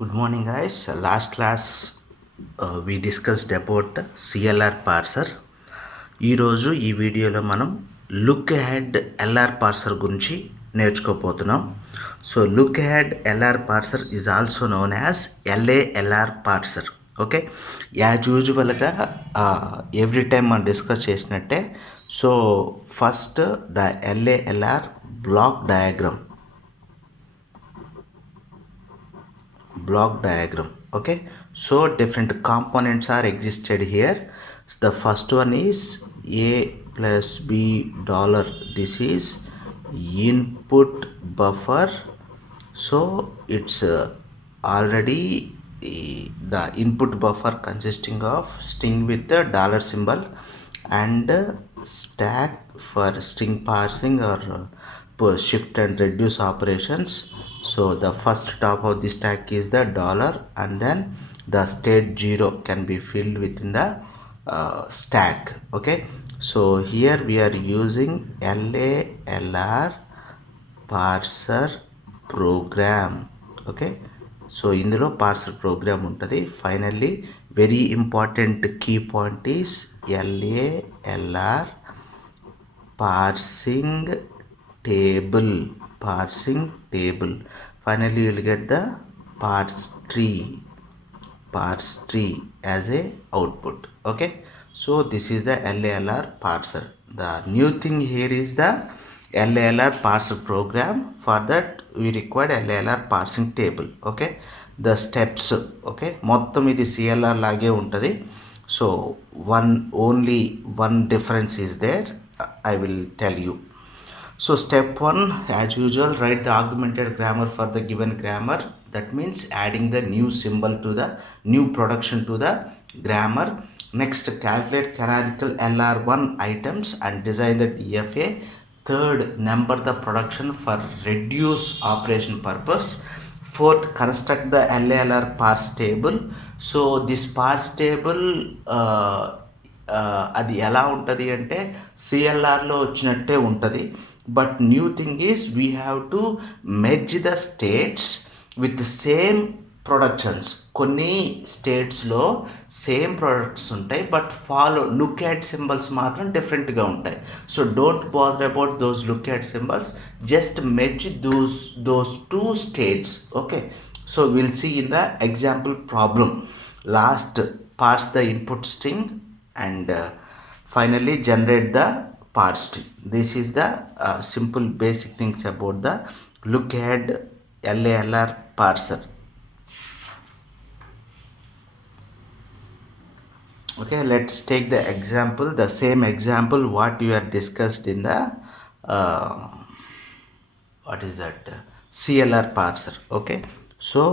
Good morning, guys. Last class we discussed about CLR parser. ఈరోజు ఈ వీడియోలో మనం లుక్ అహెడ్ ఎల్ఆర్ పార్సర్ గురించి నేర్చుకోబోతున్నాం. So look ahead LR parser is also known as LALR parser. Okay, as యూజువల్గా every time మనం discuss చేసినట్టే. So first the LALR block diagram. Okay, so different components are existed here. So the first one is a plus b dollar. This is input buffer. So it's already the input buffer consisting of string with the dollar symbol and stack for string parsing or shift and reduce operations. So the first top of the stack is the dollar, and then the state 0 can be filled within the stack. Okay, so here we are using LALR parser program. Okay, so ఇందులో parser program ఉంటుంది. Finally very important key point is LALR parsing table. Finally you will get the parse tree as a output. Okay, so this is the LALR parser. The new thing here is the LALR parser program. For that we required LALR parsing table. Okay, the steps. Okay, మొత్తం ఇది CLR లాగే ఉంటుంది. So only one difference is there. I will tell you. So step 1, as usual, write the augmented grammar for the given grammar. That means adding the new symbol to the new production to the grammar. Next, calculate canonical LR1 items and design the DFA. Third, number the production for reduce operation purpose. Fourth, construct the LALR parse table. So this parse table అది ఎలా ఉంటుంది అంటే సిఎల్ఆర్లో వచ్చినట్టే ఉంటుంది. But new thing is we have to merge the states with same productions. కొన్ని స్టేట్స్లో same products ఉంటాయి, బట్ లుక్ యాట్ సింబల్స్ మాత్రం డిఫరెంట్గా ఉంటాయి. So don't bother about those look at symbols, just merge those two states. Okay, so will see in the example problem. Last, parse the input string and finally generate the parse tree. This is the simple basic things about the look ahead LALR parser. Okay, let's take the example, the same example what you have discussed in the what is that CLR parser. Okay, so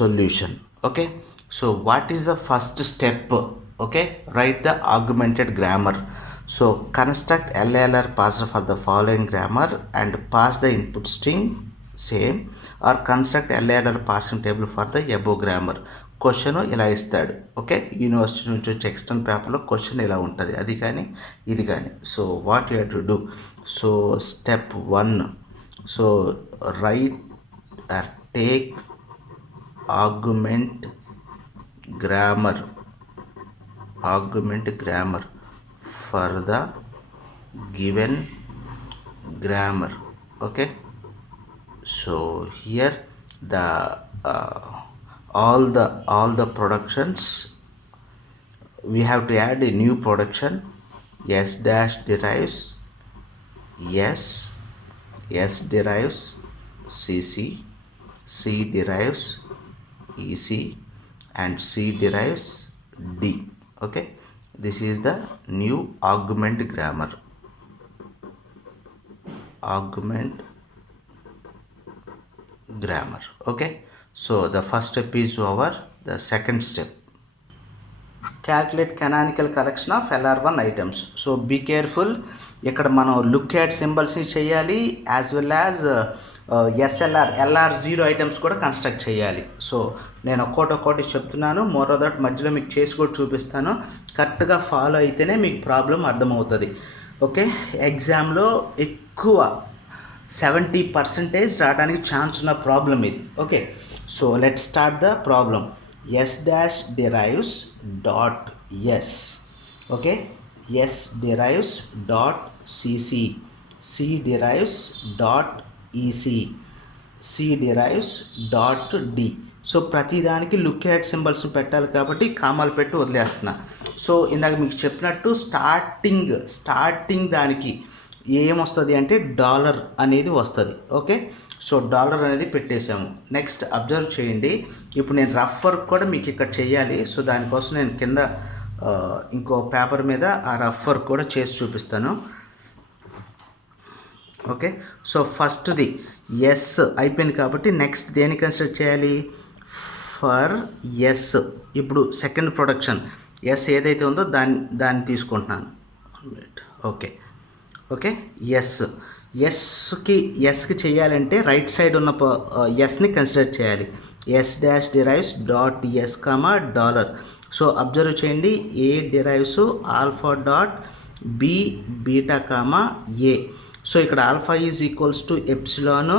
solution. Okay, so what is the first step? Okay, write the augmented grammar. So construct LALR parser for the following grammar and parse the input string same, or construct LALR parsing table for the above grammar. Question ఇలా ఇస్తాడు. Okay, university నుంచి వచ్చే external పేపర్లో question ఇలా ఉంటుంది, అది కానీ ఇది కానీ. So what you have to do? So step 1, so right or take augment grammar for the given grammar. Okay, so here the all the productions we have to add a new production. S dash derives S derives CC, C derives EC, and C derives D. Okay, this is the new augment grammar. Okay, so the first step is over. The second step, calculate canonical collection of LR1 items. So be careful, ఇక్కడ మనం look at సింబల్స్ని చేయాలి, as well as LR0 items కూడా construct చేయాలి. So నేను ఒక్కోటి చెప్తున్నాను, మోరో that మధ్యలో మీకు చేసి కూడా చూపిస్తాను. కరెక్ట్గా ఫాలో అయితేనే మీకు ప్రాబ్లం అర్థమవుతుంది. ఓకే, ఎగ్జామ్లో ఎక్కువ 70% రావడానికి ఛాన్స్ ఉన్న ప్రాబ్లం ఇది. Okay, so let start the problem. S dash derives dot S. Okay, S derives dot CC, C derives dot EC, C derives dot D. So ప్రతిదానికి లుక్ యాట్ సింబల్స్ పెట్టాలి కాబట్టి కామాలు పెట్టి వదిలేస్తున్నా. సో ఇందాక మీకు చెప్పినట్టు స్టార్టింగ్ దానికి ఏమొస్తుంది అంటే డాలర్ అనేది వస్తుంది. ఓకే, సో డాలర్ అనేది పెట్టేసాము. నెక్స్ట్ అబ్జర్వ్ చేయండి, ఇప్పుడు నేను రఫ్ వర్క్ కూడా మీకు ఇక్కడ చేయాలి. సో దానికోసం నేను కింద ఇంకో పేపర్ మీద ఆ రఫ్ వర్క్ కూడా చేసి చూపిస్తాను. ఓకే, సో ఫస్ట్ది ఎస్ అయిపోయింది కాబట్టి నెక్స్ట్ దేన్ని కన్సిడర్ చేయాలి? For S. ఇప్పుడు సెకండ్ ప్రొడక్షన్ ఎస్ ఏదైతే ఉందో దాన్ని తీసుకుంటున్నాను. ఓకే ఓకే, ఎస్కి చేయాలంటే రైట్ సైడ్ ఉన్న ఎస్ని కన్సిడర్ చేయాలి. S dash derives dot S comma dollar. So observe చేయండి, A derives alpha dot B beta comma A. So ఇక్కడ alpha is equals to epsilon,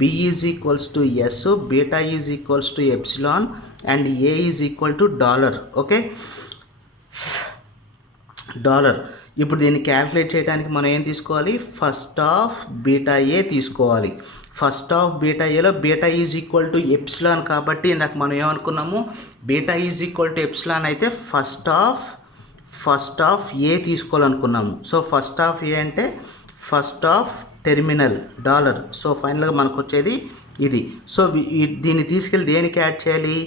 B is equals to S, beta is equals to epsilon and A is equal to dollar. Okay, dollar. ఇప్పుడు దీన్ని calculate చేయడానికి మనం ఏం తీసుకోవాలి? First of beta A తీసుకోవాలి. First of beta ఏలో beta is equal to epsilon కాబట్టి ఇందాక మనం ఏమనుకున్నాము? Beta is equal to epsilon అయితే ఫస్ట్ ఆఫ్ ఏ తీసుకోవాలనుకున్నాము. సో ఫస్ట్ ఆఫ్ ఏ అంటే first of terminal dollar. So ఫైనల్గా మనకు వచ్చేది ఇది. సో దీన్ని తీసుకెళ్ళి దేనికి యాడ్ చేయాలి?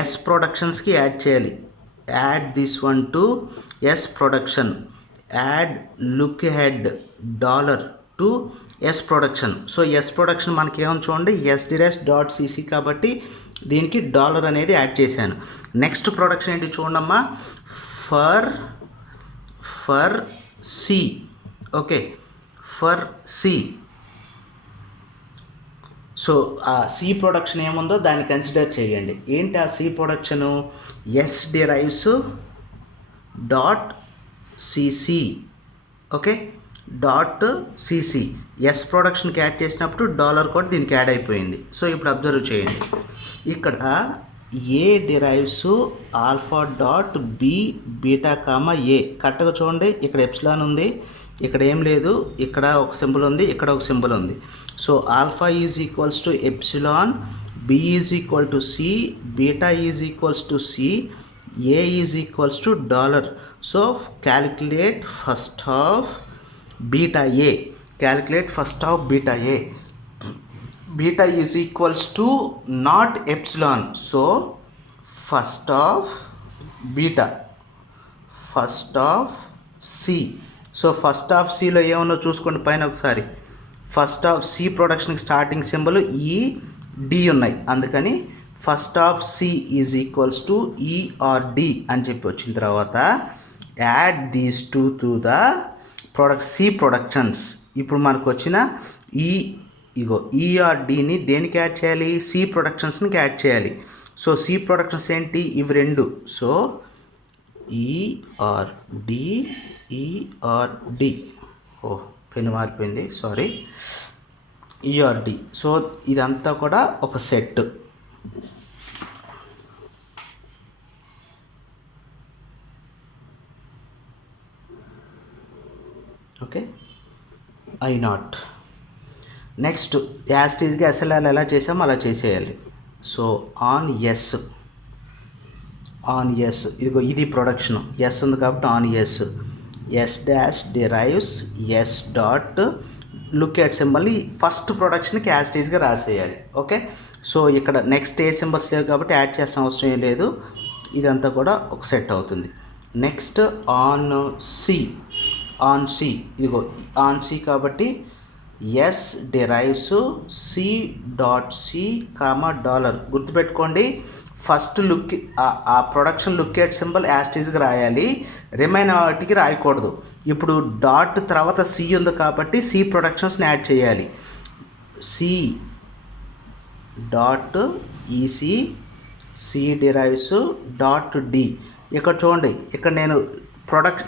ఎస్ ప్రొడక్షన్స్కి యాడ్ చేయాలి. Add this one to S production, add lookahead dollar to S production. So S production మనకి ఏమని చూడండి, ఎస్ డిరైవ్స్ డాట్ సిసి కాబట్టి దీనికి డాలర్ అనేది యాడ్ చేశాను. నెక్స్ట్ ప్రొడక్షన్ ఏంటి చూడమ్మా, for C. Okay, for C. So ఆ సి ప్రొడక్షన్ ఏముందో దాన్ని కన్సిడర్ చేయండి. ఏంటి ఆ C production? S derives dot CC. Okay, dot CC. S ప్రొడక్షన్కి యాడ్ చేసినప్పుడు డాలర్ కూడా దీనికి యాడ్ అయిపోయింది. సో ఇప్పుడు అబ్జర్వ్ చేయండి, ఇక్కడ A derives alpha dot B beta comma A. కరెక్ట్గా చూడండి, ఇక్కడ ఎప్సిలాన్ ఉంది, ఇక్కడ ఏం లేదు, ఇక్కడ ఒక సింబల్ ఉంది, ఇక్కడ ఒక సింబల్ ఉంది. So alpha is equals to epsilon, B is equal to C, beta is equals to C, A is equals to dollar. So calculate first of beta A. Calculate first of beta A. Beta is equals to not epsilon. So first of beta, first of C. So first of సిలో ఏమన్నా చూసుకోండి పైన ఒకసారి. First of C ప్రొడక్షన్కి starting symbol E D ఉన్నాయి, అందుకని first of C is equals to E or D అని చెప్పి వచ్చిన తర్వాత add these two to the C productions. ఇప్పుడు మనకు వచ్చిన ఈఆర్డిని దేనికి యాడ్ చేయాలి? సి ప్రొడక్షన్స్కి యాడ్ చేయాలి. సో సి ప్రొడక్షన్స్ ఏంటి? ఇవి రెండు. సో ఈఆర్డి, పెన్ మారిపోయింది, సారీ, ఈఆర్డి. సో ఇదంతా కూడా ఒక సెట్. Okay, I0. నెక్స్ట్ యాస్టీజ్గా ఎస్ఎల్ఆర్ ఎలా చేసామో అలా చేసేయాలి. సో ఆన్ ఎస్, ఇదిగో ఇది ప్రొడక్షన్, ఎస్ ఉంది కాబట్టి on yes dash derives S dot look at సింబల్ని ఫస్ట్ ప్రొడక్షన్కి యాస్టీజ్గా రాసేయాలి. ఓకే, సో ఇక్కడ నెక్స్ట్ ఏ సింబల్స్ లేవు కాబట్టి యాడ్ చేయాల్సిన అవసరం ఏం లేదు, ఇదంతా కూడా ఒక సెట్ అవుతుంది. నెక్స్ట్ ఆన్ సి, ఇదిగో ఆన్ సి కాబట్టి S derives C dot C comma dollar. గుర్తుపెట్టుకోండి, ఫస్ట్ లుక్ ఆ ప్రొడక్షన్ లుక్ ఎట్ సింబల్ యాస్టీజ్గా రాయాలి, రిమైన్ వాటికి రాయకూడదు. ఇప్పుడు డాట్ తర్వాత సి ఉంది కాబట్టి సి ప్రొడక్షన్స్ని యాడ్ చేయాలి. C dot EC, C derives dot D. ఇక్కడ చూడండి, ఇక్కడ నేను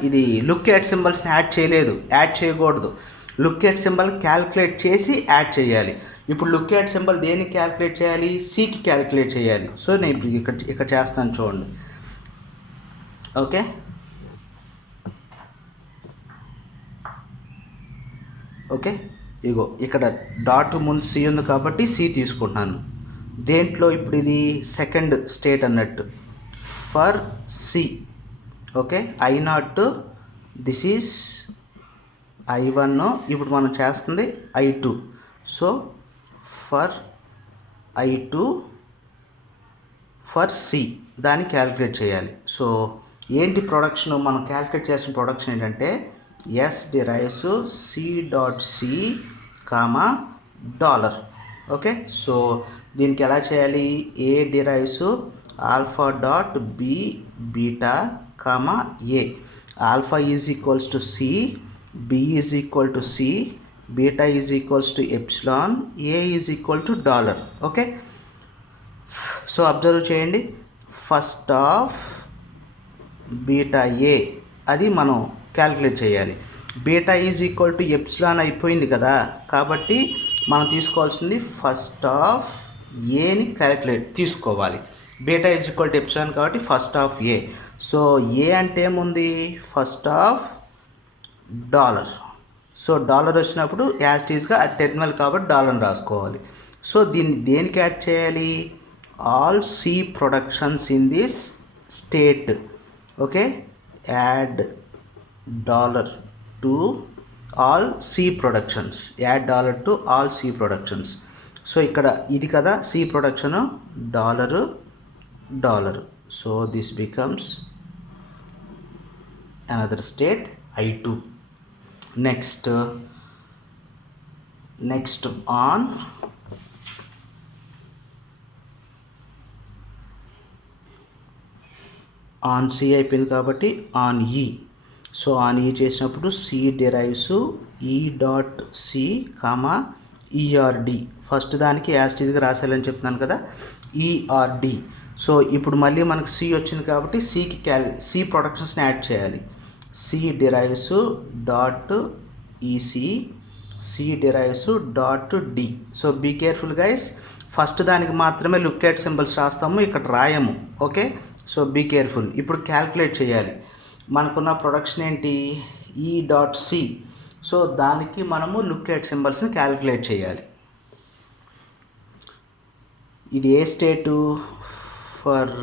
ఇది లుక్ ఎట్ సింబల్స్ని యాడ్ చేయలేదు, యాడ్ చేయకూడదు. లుక్ ఎట్ సింబల్ క్యాల్కులేట్ చేసి యాడ్ చేయాలి. ఇప్పుడు లుక్ ఎట్ సింబల్ దేనికి క్యాల్కులేట్ చేయాలి? సికి క్యాల్కులేట్ చేయాలి. సో నేను ఇప్పుడు ఇక్కడ చేస్తున్నాను చూడండి. ఓకే, ఓకే, ఇగో ఇక్కడ డాట్ ముందు సి ఉంది కాబట్టి సి తీసుకుంటున్నాను. దేంట్లో ఇప్పుడు ఇది సెకండ్ స్టేట్ అన్నట్టు for C. Okay, I0 this is I1, ఇప్పుడు మనం చేస్తుంది I2. So for I2 for C దాన్ని క్యాల్కులేట్ చేయాలి. సో ఏంటి ప్రొడక్షన్? మనం క్యాల్కులేట్ చేసిన ప్రొడక్షన్ ఏంటంటే S derives C.C comma dollar. Okay, so దీనికి ఎలా చేయాలి? A derives alpha dot B beta comma A. Alpha is equals to C, B is equal to C, beta is equals to epsilon, A is equal to dollar. Okay, so observe చేయండి. First of beta A అది మనం calculate చేయాలి. Beta is equal to epsilon అయిపోయింది కదా, కాబట్టి మనం తీసుకోవాల్సింది first of ఏని క్యాల్కులేట్ తీసుకోవాలి. Beta is equal to epsilon కాబట్టి first of A. So A అంటే ఏముంది? First of dollar. So dollar వచ్చినప్పుడు యాజ్ ఈజ్గా టెర్మినల్ కాబట్టి డాలర్ రాసుకోవాలి. సో దీన్ని దేనికి యాడ్ చేయాలి? All C productions in this state. Okay, add dollar to all C productions, add dollar to all C productions. So ఇక్కడ ఇది కదా C production, dollar dollar. So this becomes another state I2. Next on C అయిపోయింది కాబట్టి on E. So on E చేసినప్పుడు C derives E dot C comma E or D. First దానికి యాస్టీజ్గా రాసేయాలని చెప్తున్నాను కదా, ఈఆర్డి. సో ఇప్పుడు మళ్ళీ మనకు సి వచ్చింది కాబట్టి సి ప్రొడక్షన్స్ని యాడ్ చేయాలి. C derives dot EC, C derives dot D. So be careful guys, first దానికి మాత్రమే లుక్ ఎట్ సింబల్స్ రాస్తాము, ఇక్కడ రాయము. Okay, so be careful. ఇప్పుడు క్యాల్కులేట్ చేయాలి. మనకున్న ప్రొడక్షన్ ఏంటి? ఈ డాట్ సి. సో దానికి మనము లుక్ ఎట్ సింబల్స్ని క్యాల్కులేట్ చేయాలి. ఇది ఏ స్టేటు? For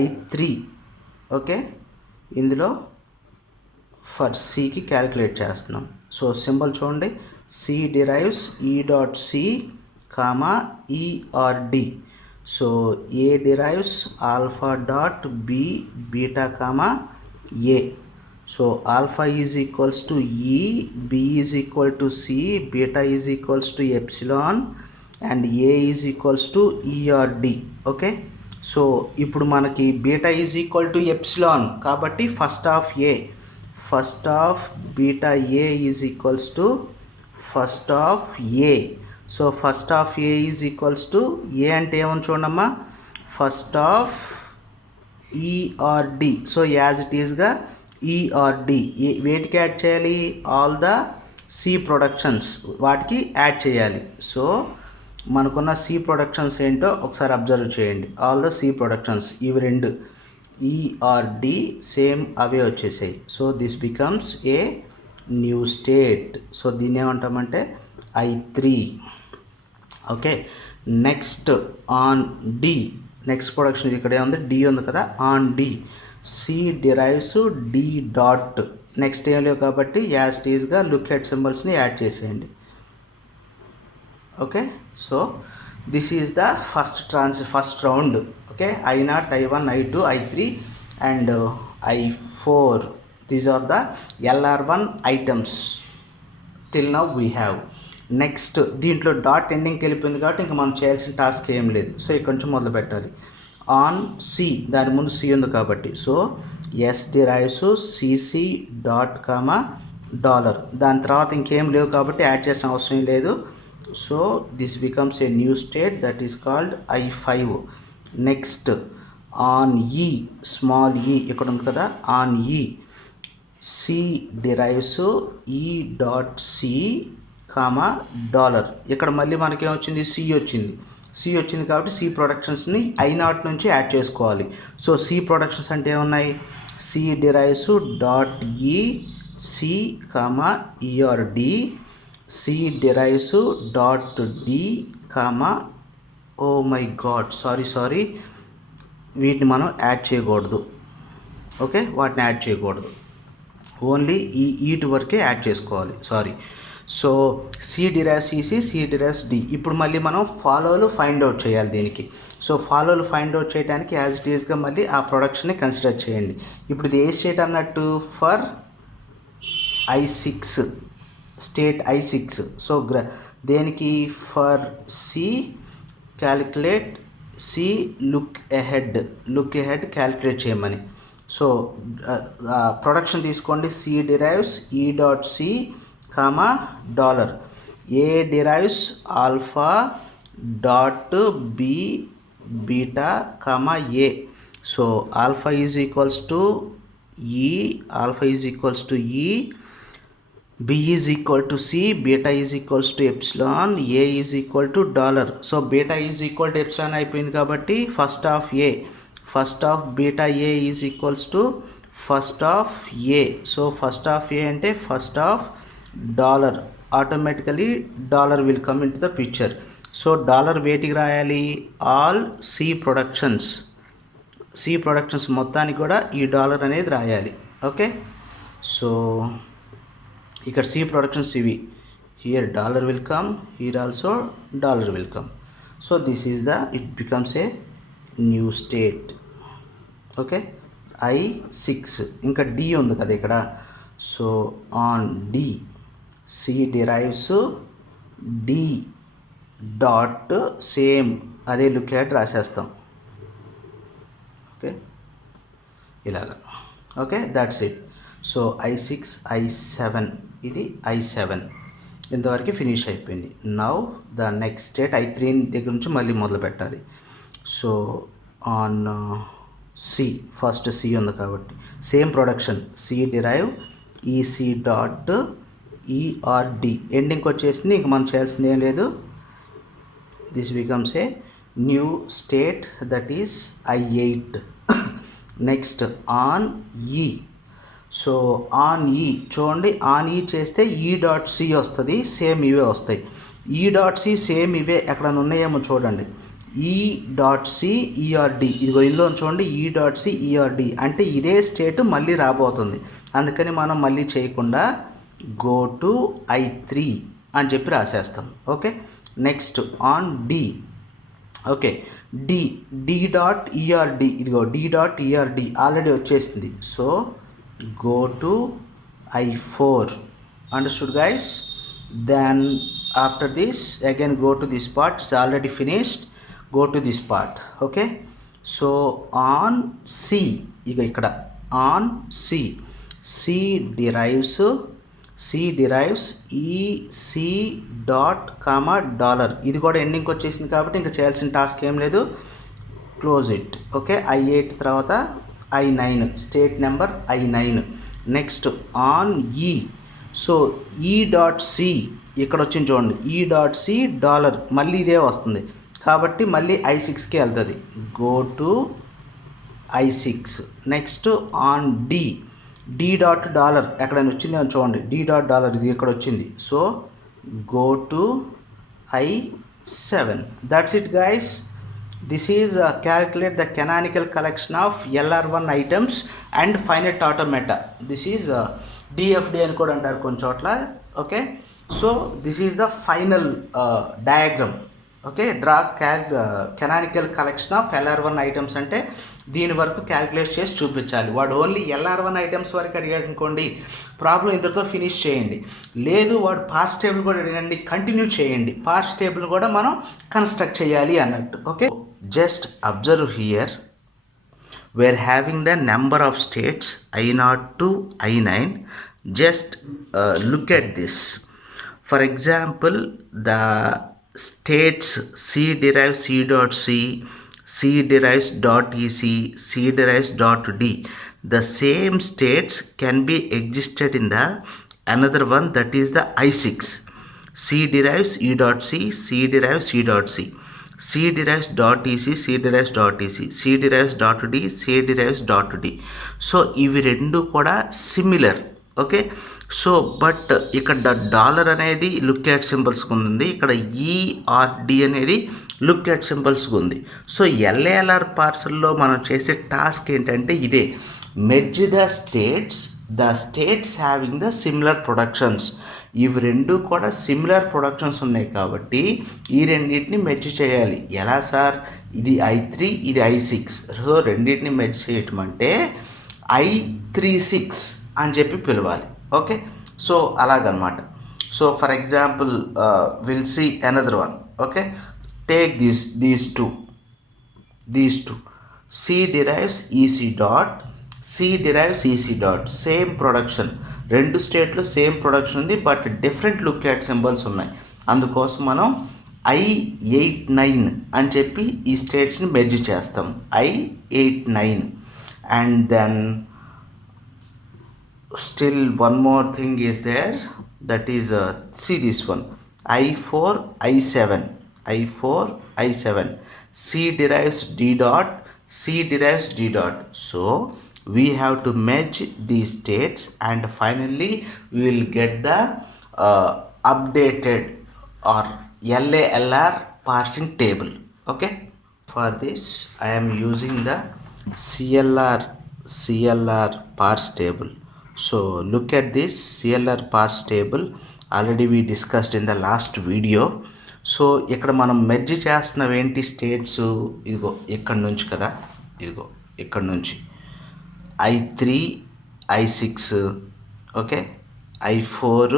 I3. ఓకే, ఇందులో ఫర్ సికి క్యాల్కులేట్ చేస్తున్నాం. సో సింబల్ చూడండి, C derives E dot C comma E R D. So A derives alpha dot B beta comma A. So alpha is equals to E, B is equal to C, beta is equals to epsilon and A is equals to E R D. Okay, so ఇప్పుడు మనకి beta is equal to epsilon కాబట్టి first of A, first of beta A is equals to first of A. So first of A is equals to A అంటే ఏమని చూడమ్మా, first of E R D. So as it ఈస్గా E R D వేటికి add చేయాలి? All the C productions వాటికి add చేయాలి. So మనకున్న C productions ఏంటో ఒకసారి అబ్జర్వ్ చేయండి. ఆల్ ద సి ప్రొడక్షన్స్ ఇవి రెండు ఈఆర్డి సేమ్ అవే వచ్చేసాయి. So this becomes a new state. So దీన్ని ఏమంటామంటే I3. Okay, next on D. Next production ఇక్కడే ఉంది, డి ఉంది కదా. On D C derives D dot. Next ఏం లేవు కాబట్టి యాజ్ టీజ్గా లుక్ ఎట్ సింబల్స్ని యాడ్ చేసేయండి. Okay, so this is the first round. Okay, I0, I1, I2, I3 and I4. These are the LR1 items till now we have. Next దీంట్లో dot ఎండింగ్కి వెళ్ళిపోయింది కాబట్టి ఇంకా మనం చేయాల్సిన టాస్క్ ఏం లేదు. సో ఇక్కడ నుంచి మొదలు పెట్టాలి. ఆన్ సి, దాని ముందు సి ఉంది కాబట్టి so S derives C C dot comma dollar. దాని తర్వాత ఇంకేం లేవు కాబట్టి యాడ్ చేసిన అవసరం లేదు. So this becomes a new state that is called I5. Next on E, small E ఇక్కడ ఉంది కదా, on E. C derives E dot C comma dollar. ఇక్కడ మళ్ళీ మనకి ఏమొచ్చింది, సి వచ్చింది కాబట్టి సి ప్రొడక్షన్స్ని I0 నుంచి యాడ్ చేసుకోవాలి. సో సి ప్రొడక్షన్స్ అంటే ఏమున్నాయి, C derives dot E C comma E or D, C derives dot D comma, oh my god sorry, వీటిని మనం యాడ్ చేయకూడదు. ఓకే, వాటిని యాడ్ చేయకూడదు, ఓన్లీ ఈ ఈటి వరకే యాడ్ చేసుకోవాలి. Sorry. So C derives E C, C derives D. ఇప్పుడు మళ్ళీ మనం ఫాలోలు ఫైండ్ అవుట్ చేయాలి దీనికి. సో ఫాలోలు ఫైండ్ అవుట్ చేయడానికి యాజ్ ఇట్ ఈస్గా మళ్ళీ ఆ ప్రొడక్షన్ని కన్సిడర్ చేయండి. ఇప్పుడు ఇది ఏ స్టేట్ అన్నట్టు, ఫర్ I6, స్టేట్ I6. సో దేనికి, for C calculate C look ahead calculate చేయమని. సో ప్రొడక్షన్ తీసుకోండి, C derives E dot C comma dollar, A derives alpha dot B beta comma A. So alpha is equals to ఈ, B is equal to C, beta is equals to epsilon, A is equal to dollar. So beta is equal to epsilon అయిపోయింది కాబట్టి first of beta A is equals to first of A. So first of A అంటే first of dollar. Automatically dollar will come in to the picture. So dollar వేటికి రాయాలి, all C productions మొత్తానికి కూడా ఈ dollar అనేది రాయాలి. Okay, so ఇక్కడ C productions ఇవి, here dollar will come, here also dollar will come. So this is it becomes a new state. Okay, I6. ఇంకా డి ఉంది కదా ఇక్కడ. So on D, C derives D dot same అదే look at రాసేస్తాం. Okay, ఇలాగా. Okay, that's it. So I6, I7, ఇది I7 ఇంతవరకు finish అయిపోయింది. Now the next state I3 దగ్గర నుంచి మళ్ళీ మొదలు పెట్టాలి. So on C, first C ఉంది కాబట్టి same production, C derive E C dot E R D, ఎండింగ్కి వచ్చేసింది. ఇంక మనం చేయాల్సింది ఏం లేదు. This becomes a new state, that is I8. Next on E. So on E చూడండి, ఆన్ ఈ చేస్తే ఈ డాట్ సి వస్తుంది, సేమ్ ఇవే వస్తాయి. ఈ డాట్ సి సేమ్ ఇవే ఎక్కడైనా ఉన్నాయేమో చూడండి. ఈ డాట్ సి ఈఆర్డి, ఇదిగో ఇందులో చూడండి, ఈ డాట్ సి ఈఆర్డి అంటే ఇదే స్టేట్ మళ్ళీ రాబోతుంది. అందుకని మనం మళ్ళీ చేయకుండా గో టు I3 అని చెప్పి రాసేస్తాం. Okay, next on D. Okay, D dot E R D, ఇదిగో డి డాట్ ఈఆర్డి ఆల్రెడీ వచ్చేసింది. So go to I4. Understood guys? Then after this again go to this part, it's already finished. Go to this part. Okay, so on C, ikkada on C derives ఈ C dot comma dollar. ఇది కూడా ఎండింగ్కి వచ్చేసింది కాబట్టి ఇంకా చేయాల్సిన task ఏం లేదు, close it. Okay, I8 తర్వాత I9, state number I9. Next on E. So ఈ డాట్ సి ఇక్కడ వచ్చింది చూడండి, ఈ డాట్ సి డాలర్ మళ్ళీ ఇదే వస్తుంది కాబట్టి మళ్ళీ I6కి వెళ్తుంది. Go to I6. Next on D dot dollar ఎక్కడైనా వచ్చింది అని చూడండి, డి డాట్ డాలర్ ఇది ఇక్కడ వచ్చింది. So go to I7. That's it guys. This is calculate the canonical collection of LR1 items and finite automata. This is DFD అని కూడా అంటారు కొన్ని చోట్ల. Okay, so this is the final diagram. Okay, draw canonical collection of LR1 items అంటే దీని వరకు calculate చేసి చూపించాలి. వాడు ఓన్లీ LR1 ఐటమ్స్ వరకు అడిగాడు అనుకోండి, ప్రాబ్లం ఇంతటితో ఫినిష్ చేయండి. లేదు వాడు పార్ట్స్ టేబుల్ కూడా అడగండి, కంటిన్యూ చేయండి. పార్ట్స్ టేబుల్ కూడా మనం కన్స్ట్రక్ట్ చేయాలి అన్నట్టు. Okay, just observe here, we are having the number of states I0 to I9. Just look at this. For example, the states C derives C dot C, C derives dot EC, C derives dot D. the same states can be existed in the another one, that is the I6. C derives E dot C, C derives E dot C, C derives dot EC, C derives dot EC, C derives dot D, C derives dot D. So ఇవి రెండు కూడా similar. Okay, so but ఇక్కడ dollar అనేది look at సింబల్స్కి ఉంది, ఇక్కడ ERD అనేది look at సింబల్స్కి ఉంది. So ఎల్ఏఎల్ఆర్ పార్సల్లో మనం చేసే టాస్క్ ఏంటంటే ఇదే, merge the states having the similar productions. ఇవి రెండు కూడా సిమిలర్ ప్రొడక్షన్స్ ఉన్నాయి కాబట్టి ఈ రెండింటిని మెర్జ్ చేయాలి. ఎలా సార్, ఇది I3, ఇది I6, సో రెండింటిని మెర్జ్ చేయటం అంటే I36 అని చెప్పి పిలవాలి. ఓకే, సో అలాగనమాట. So for example will see another one. Okay, take these two. C derives EC dot, C derives EC dot, same production, రెండు స్టేట్లో సేమ్ ప్రొడక్షన్ ఉంది but different look at symbols ఉన్నాయి. అందుకోసం మనం I89 అని చెప్పి ఈ స్టేట్స్ని మెర్జ్ చేస్తాం, I89. And then still one more thing is there, that is see this one, I4 I7, C derives D dot, C derives D dot. So we have to merge these states and finally we will get the updated or LALR parsing table. Okay, for this I am using the CLR parse table. So look at this CLR parse table, already we discussed in the last video. So ఇక్కడ మనం merge చేస్తున్నవి ఏంటి states, ఇదిగో ఇక్కడ నుంచి కదా, ఇదిగో ఇక్కడ నుంచి I3 I6, okay, I4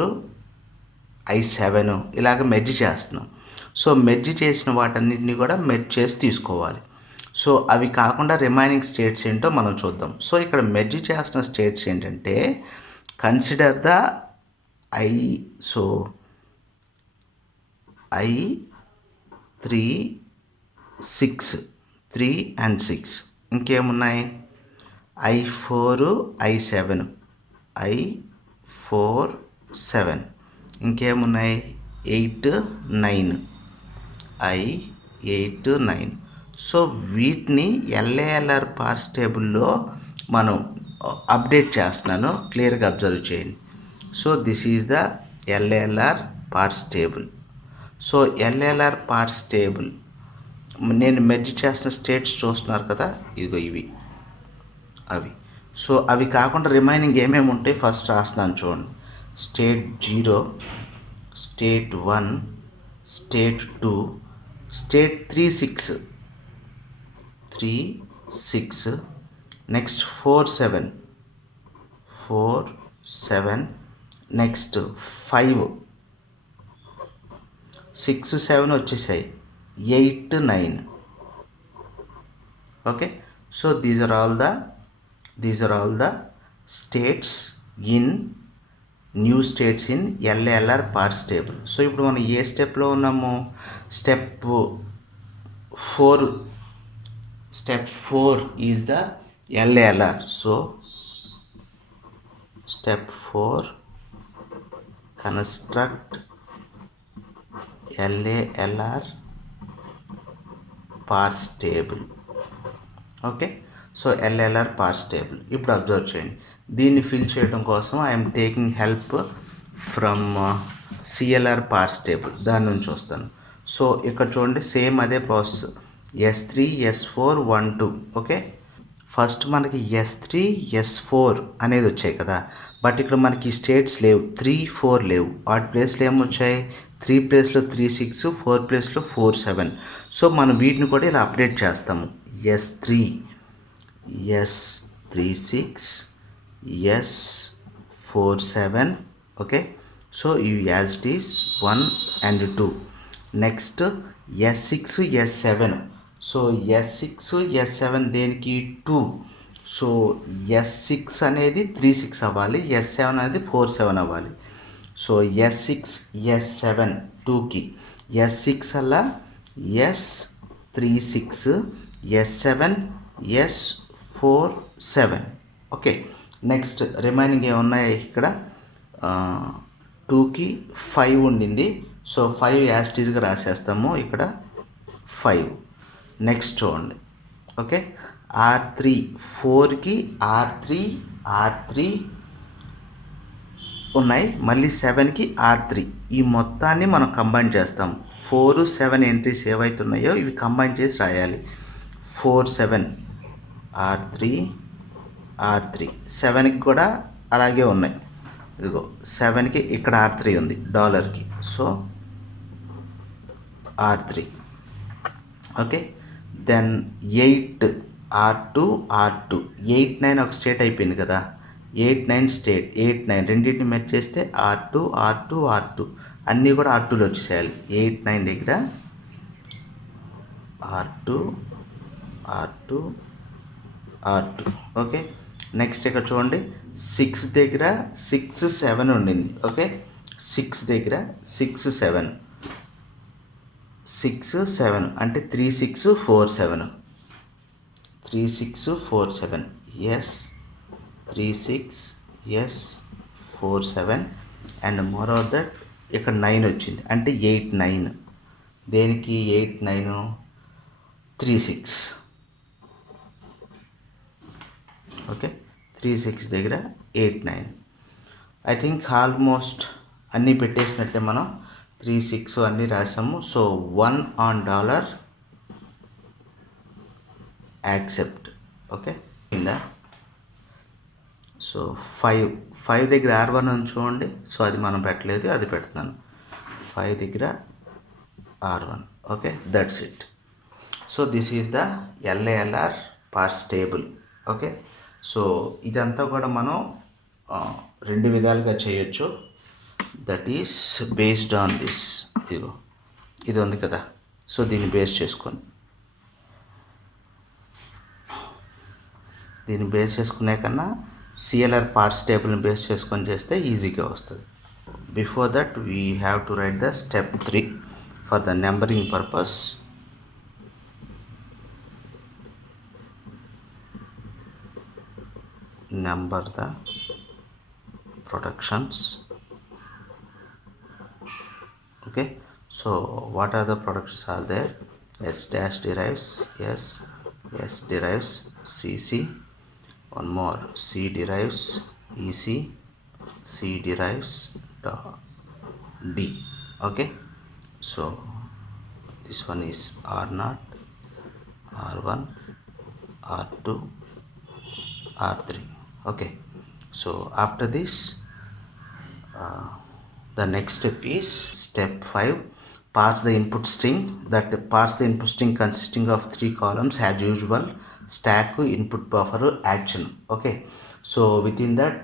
I7 ఇలాగ మెర్జ్ చేస్తున్నాం. సో మెర్జ్ చేసిన వాటన్నిటిని కూడా మెర్జ్ చేసి తీసుకోవాలి. సో అవి కాకుండా రిమైనింగ్ స్టేట్స్ ఏంటో మనం చూద్దాం. సో ఇక్కడ మెర్జ్ చేస్తున్న స్టేట్స్ ఏంటంటే కన్సిడర్ ద I3 3 and 6, ఇంకేమున్నాయి I4 I7, ఇంకేమున్నాయి 8 9, I8 9. సో వీటిని LALR పార్స్ టేబుల్లో మనం అప్డేట్ చేస్తున్నాను, క్లియర్గా అబ్జర్వ్ చేయండి. So this is the LALR parse table. So LALR parse table నేను మెర్జ్ చేసిన స్టేట్స్ చూస్తున్నారు కదా, ఇదిగో ఇవి అవి. సో అవి కాకుండా రిమైనింగ్ ఏమేమి ఉంటాయి ఫస్ట్ రాస్తున్నాను చూడండి. State 0, state 1, state 2, state 3 6, next 4 7, next 5 6 7 వచ్చేసాయి, 8 9. Okay, so these are all the states in new states in LALR parse table. సో ఇప్పుడు మనం ఏ స్టెప్లో ఉన్నాము, step 4 is the LALR. So step 4, construct LALR parse table. Okay, so LALR parse table ఇప్పుడు observe చేయండి. దీన్ని ఫిల్ చేయడం కోసం I'm taking help from CLR parse table, దాని నుంచి వస్తాను. సో ఇక్కడ చూడండి సేమ్ అదే process, S3 S4 1 2. Okay, first మనకి S3 S4 అనేది వచ్చాయి కదా, బట్ ఇక్కడ మనకి స్టేట్స్ లేవు, 3 4 లేవు. వాటి ప్లేస్లో ఏమొచ్చాయి, 3 ప్లేస్లో 3 6, 4 ప్లేస్లో 4 7. సో మనం వీటిని కూడా ఇలా అప్డేట్ చేస్తాము. S3 S36 S4 7. Okay, so ఇవి as it is 1 and 2. Next S6 S7. So S6 S7 దేనికి 2. సో S6 అనేది 3 6 అవ్వాలి, S7 అనేది 4 7 అవ్వాలి. సో S6 S7 2కి, S6 అలా S36, S7 S4 7. Okay, next remaining ఏమున్నాయి ఇక్కడ, 2కి 5 ఉండింది. సో 5 యాస్టీజ్గా రాసేస్తాము ఇక్కడ 5. నెక్స్ట్ చూడండి, ఓకే, R3 4కి R3 ఉన్నాయి, మళ్ళీ 7కి R3. ఈ మొత్తాన్ని మనం కంబైన్ చేస్తాం. 4, 7 ఎంట్రీస్ ఏవైతున్నాయో ఇవి కంబైన్ చేసి రాయాలి. 4, 7 R3 7కి కూడా అలాగే ఉన్నాయి. ఇదిగో 7కి ఇక్కడ R3 ఉంది డాలర్కి, so R3. Okay, then 8 R2 8, 9 ఒక స్టేట్ అయిపోయింది కదా, 8, 9 స్టేట్, 8, 9 రెండింటిని మెర్జ్ చేస్తే R2 అన్నీ కూడా R2లో వచ్చేసేయాలి. 8, 9 దగ్గర R2. ఓకే, నెక్స్ట్ ఇక్కడ చూడండి 6 దగ్గర 6, 7 ఉండింది. ఓకే, 6 దగ్గర 6, 7 అంటే 3, 6, 4, 7. 3, 6, 4, 7. S, 3, 6, S, 4, 7. And moreover that ఇక్కడ 9 వచ్చింది అంటే 8, 9. దేనికి 8, 9? 3, 6. ఓకే, 3, 6 దగ్గర 8, 9. ఐ థింక్ ఆల్మోస్ట్ అన్నీ పెట్టేసినట్టే మనం. 3, 6 అన్నీ రాసాము. So 1 on dollar accept. Okay, కింద సో 5 దగ్గర R1 అని చూడండి. సో అది మనం పెట్టలేదు, అది పెడుతున్నాను. 5 దగ్గర R1. Okay, that's it. So this is the LALR parse table. Okay, so ఇదంతా కూడా మనం 2 విధాలుగా చేయొచ్చు. That is based on this. ఇదిగో ఇది ఉంది కదా, సో దీన్ని బేస్ చేసుకునే కన్నా CLR పార్ట్స్ టేబుల్ని బేస్ చేసుకొని చేస్తే ఈజీగా వస్తుంది. Before that we have to right the step 3 for the numbering purpose. Number the productions. Okay, so what are the productions are there? S dash derives S, S derives CC, one more C derives EC, C derives D. Okay, so this one is R0, R1, R2, R3. Okay, so after this the next step is step 5, parse the input string. That parse the input string consisting of 3 columns as usual, stack, input buffer, action. Okay, so within that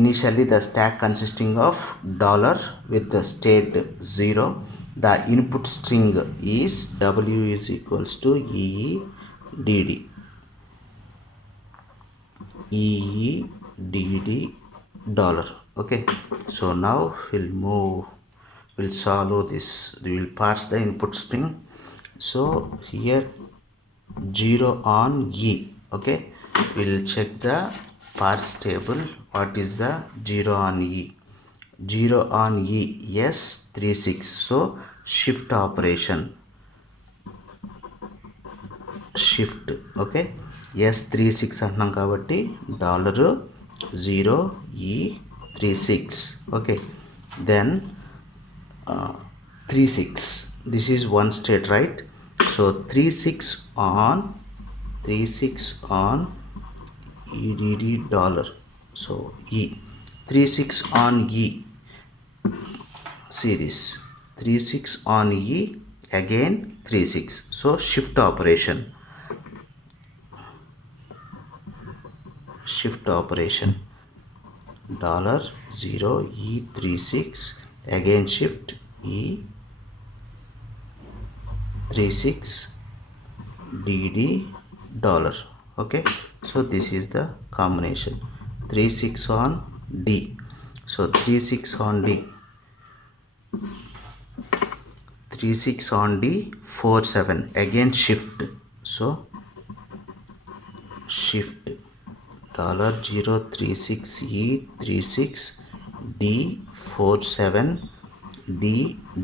initially the stack consisting of dollar with the state 0. The input string is W is equals to EEDD dollar. Okay, so now we'll solve this. We will parse the input string. So here 0 on E. Okay, we'll check the parse table. What is the 0 on E? 0 on E, yes, 3, 6. So shift operation, shift. Okay, yes 3, 6 అంటున్నాం కాబట్టి $0E36. okay, then 3, 6, this is one state, right? So 3, 6 on EDD dollar. So E 3, 6 on E, see this 3, 6 on E, again 3, 6. So shift operation, $0E36, again shift E36 DD dollar. Okay, so this is the combination 3, 6 on D. So 3, 6 on D, 3, 6 on D, 4, 7, again shift. So shift $036E36 D47 D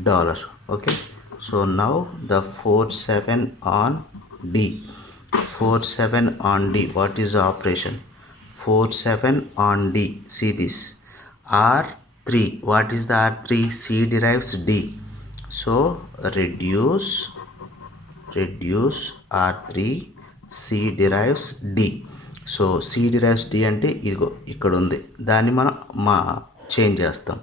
dollar. Okay, so now the 47 on D, 47 on D, what is the operation? 47 on D, see this R3, what is the R3? C derives D, so reduce R3, C derives D. So C derives D అంటే ఇదిగో ఇక్కడ ఉంది, దాన్ని మనం change చేస్తాం.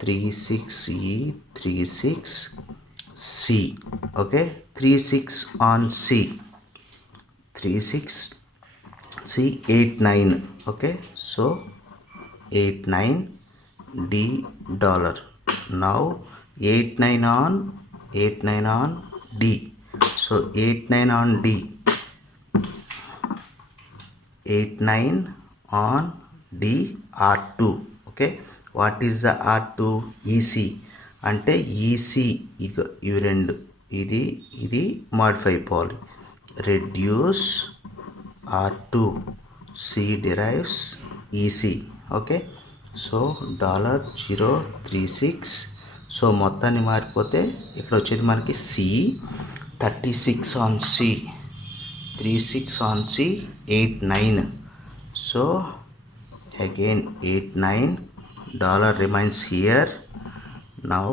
36E36C, okay, 36 on C, 36C 89, okay, so 89 D dollar. Now 89 on D, so 89 on D, 89 on D R2. Okay, what is the R2? EC అంటే EC ఇవి రెండు, ఇది మాడిఫై అయిపోవాలి. Reduce R2, C derives EC. Okay, so $036, so మొత్తాన్ని మారిపోతే ఇక్కడ వచ్చేది మనకి C, 36 on C, 36 on C 89, so again 89 dollar remains here. Now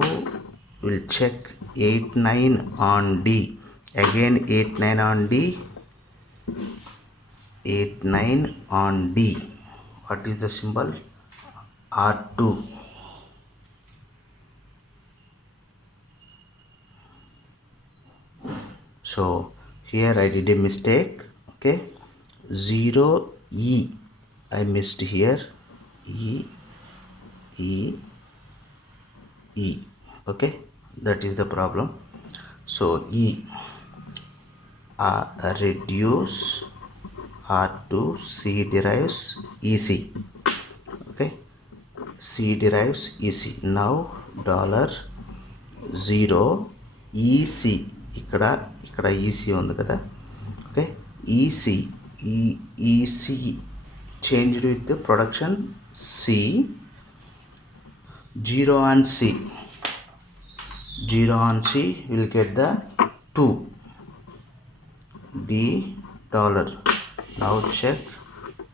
we'll check 89 on D, again 89 on D, 89 on D, what is the symbol? R2. So here I did a mistake. Okay, 0E I missed here, E. Okay, that is the problem. So E, reduce R2, C derives EC. Okay, C derives EC. Now $0 EC, ఇక్కడ EC ఉంది కదా. Okay, EC changed with the production C, 0 on C, 0 on C will get the 2 D dollar. Now check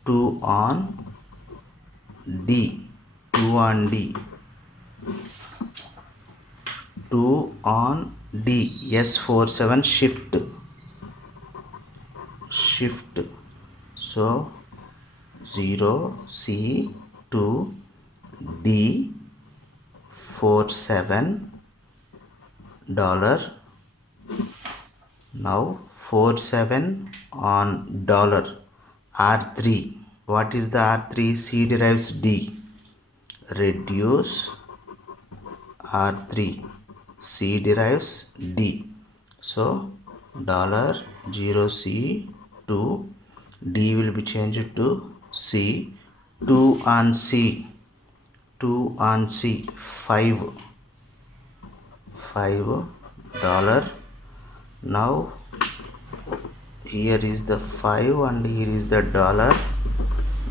2 on D, 2 on D, 2 on D, S47 shift, so 0 C 2 D 47 dollar. Now 47 on dollar, R3, what is the R3? C derives D, reduce R3, C derives D, so $0 C 2 D will be changed to C, 2 on C, 5 dollar. Now here is the 5 and here is the dollar.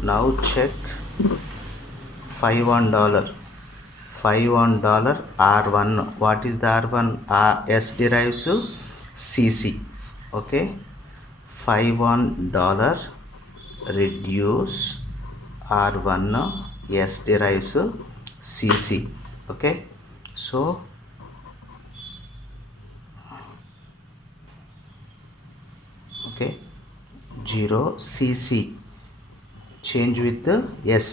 Now check 5 on dollar, 5 on dollar R1, what is the R1? S derives CC. Okay, 5 on dollar, reduce R1, S derives CC. Okay, so okay, 0 CC change with the S,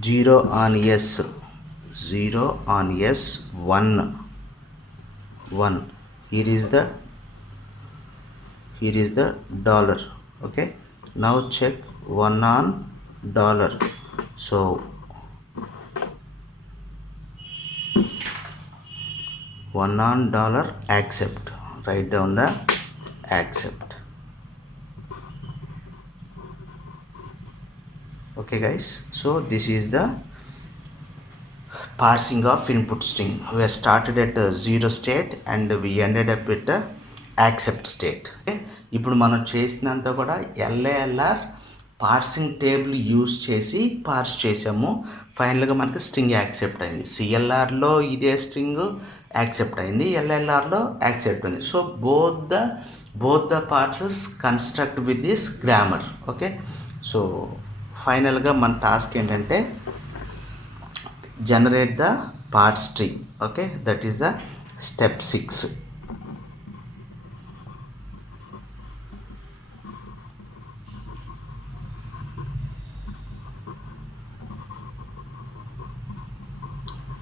0 on S, 0 on S 1, here is the dollar. Okay, now check 1 on dollar, so 1 on dollar, accept, write down the accept. Okay guys, so this is the parsing of input string. We have started at a 0 state and we ended up with the accept state. ఇప్పుడు మనం చేసినంత కూడా LALR parsing table use చేసి పార్స్ చేసాము. ఫైనల్గా మనకి string accept అయింది. సిఎల్ఆర్లో ఇదే స్ట్రింగ్ యాక్సెప్ట్ అయింది, ఎల్ఎల్ఆర్లో యాక్సెప్ట్ అయింది. So both the parts construct with this grammar. Okay, so ఫైనల్గా మన టాస్క్ ఏంటంటే generate the parts tree. Okay, that is the step 6.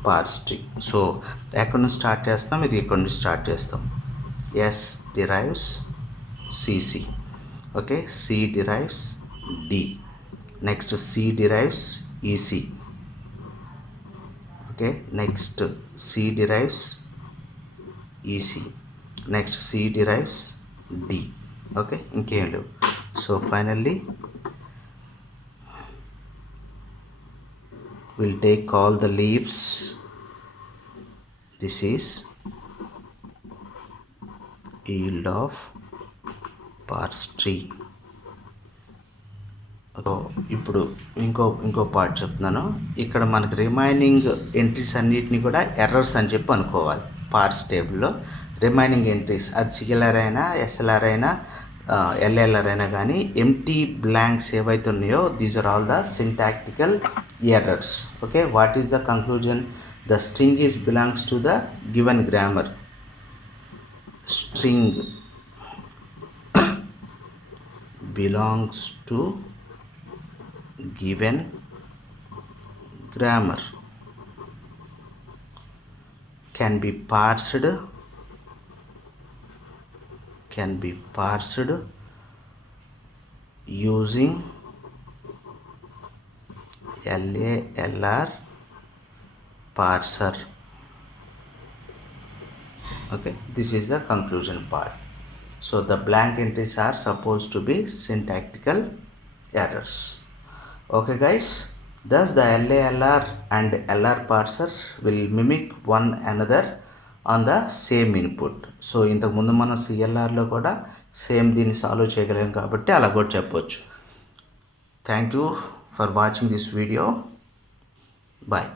parts tree. So ఎక్కడ నుంచి స్టార్ట్ చేస్తాం, ఇది ఇక్కడ నుంచి స్టార్ట్ చేస్తాం. S derives CC. Okay, C derives D. Next C derives EC. Okay, next C derives EC, next C derives D. Okay, ఇంకేం లేవు. So finally we'll take all the leaves. This is yield of parts tree. So ఇప్పుడు ఇంకో part చెప్తున్నాను. ఇక్కడ మనకి remaining entries అన్నిటిని కూడా errors అని చెప్పి అనుకోవాలి. పార్ట్స్ టేబుల్లో రిమైనింగ్ ఎంట్రీస్, అది సిఎల్ఆర్ అయినా ఎస్ఎల్ఆర్ అయినా ఎల్ఎల్ఆర్ అయినా కానీ ఎంటీ బ్లాంక్స్ ఏవైతే ఉన్నాయో these are all the syntactical errors. Okay, what is the conclusion? The string is belongs to the given grammar. String belongs to given grammar, can be parsed using LALR parser. Okay, this is the conclusion part. So the blank entries are supposed to be syntactical errors. Okay guys, thus the LALR and LR parser will mimic one another on the same input. So ఇంతకు ముందు మనం సిఎల్ఆర్లో కూడా same దీన్ని solve చేయగలిగాం కాబట్టి అలా కూడా చెప్పొచ్చు. Thank you for watching this video. Bye.